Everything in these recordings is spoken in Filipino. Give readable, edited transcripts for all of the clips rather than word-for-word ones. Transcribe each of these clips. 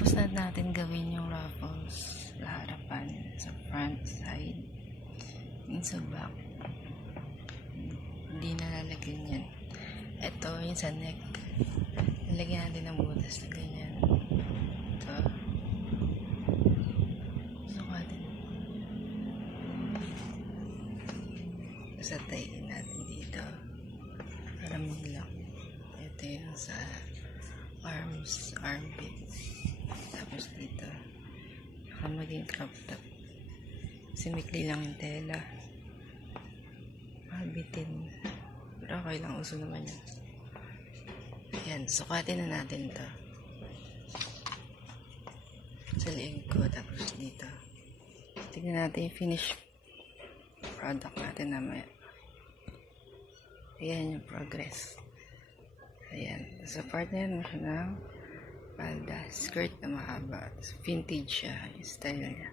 Tapos na natin gawin yung ruffles sa harapan, sa front side, yung sa back. Hindi na lalagyan yan. Ito yung sa neck. Lalagyan natin ng butas na ganyan. Ito. Sukatin. Sa tayin natin dito. Para lang. Ito yung sa arms, armpit. Tapos dito. Baka maging crop top. Simikli lang yung tela. Mabitin. Pero okay lang. Uso naman yan. Ayan. Sukatin na natin to. Sa leeg ko. Tapos dito. Tignan natin yung finished product natin namaya. Ayan yung progress. Ayan. Sa part na yan, siya ng palda. Skirt na mahaba. Vintage siya. Yung style niya.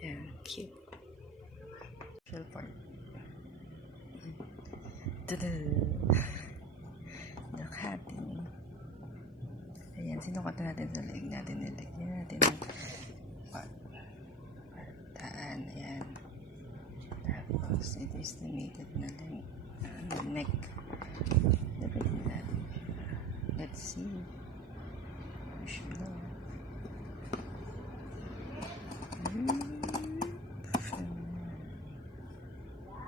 Ayan. Cute. Special part. The cutting. Ayan. Sinukat natin sa leg natin. Nilagyan natin ng partaan. Ayan. Tapos, ito is the mated na neck. Let's see.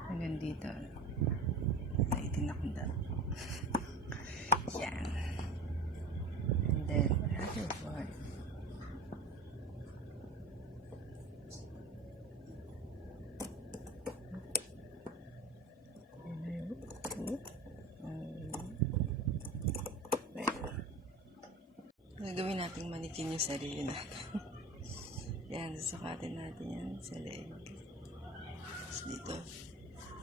Hanggang dito. Itinakda. Yan. And then, other part. Gagawin natin manikin yung sarili natin. Yan, susukatin natin yan sa leg. Tapos dito.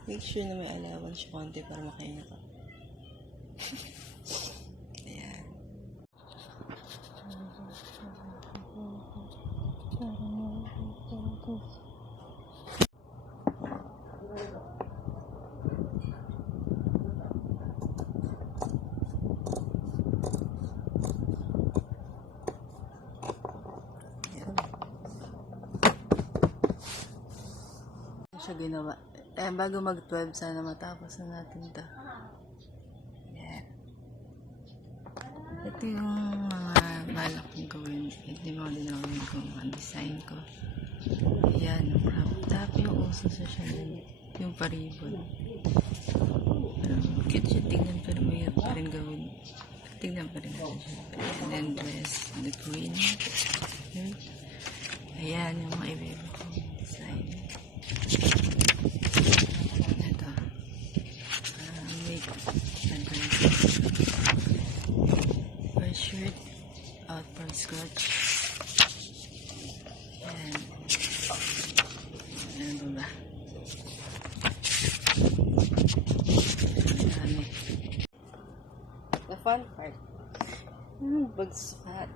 Make sure na may allowance konti para makahinga ka. Ayan. Siya ginawa. Bago mag-12, sana matapos na natin ito. Yan. Ito yung mga balak kong gawin. Ito yung mga dinawin ko, mga design ko. Yan, yung crop top, yung uso sa siya yung paribon. Pero cute siya tingnan, pero may pa rin gawin. Tingnan pa rin natin siya. And then dress, the green. Ayan, yung mga iba-iba kong design. Ito. First shirt, outboard scratch. And ano ba? The fun part. Bagsukat.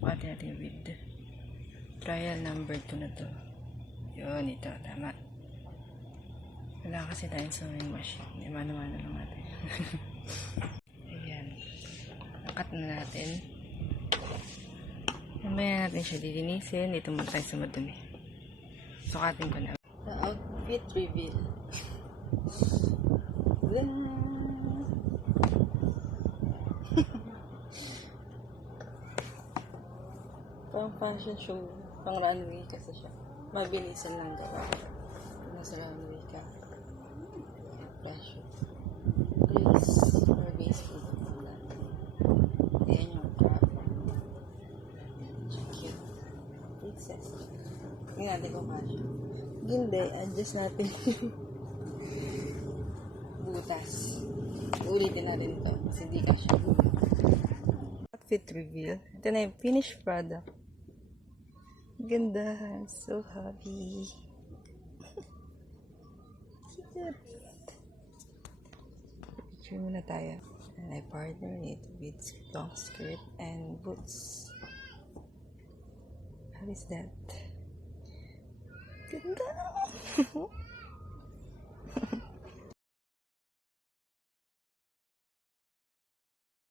What natin with trial number 2 na to. Yun, ito. Tama. Wala kasi tayong sewing machine. Mano-mano lang natin. Ayan. Nakat na natin. Mamaya natin siya didinisin. Dito muna tayo sa madumi. Sukatin ko na. The outfit reveal. Pang fashion show. Pang runway kasi siya. Mabilisan lang gawa. Nasa runway ka. Fashion. Grace or graceful. Ayan yung crop. Cute. Princess. Tingnan natin kung fashion. Hindi. Adjust natin. Butas. Ulitin natin ito. Kasi hindi ka siya. Outfit reveal. Ito na yung finished product. Ganda. So happy. Cute. Picture muna tayo. And I partner it with long skirt and boots. How is that? Ganda.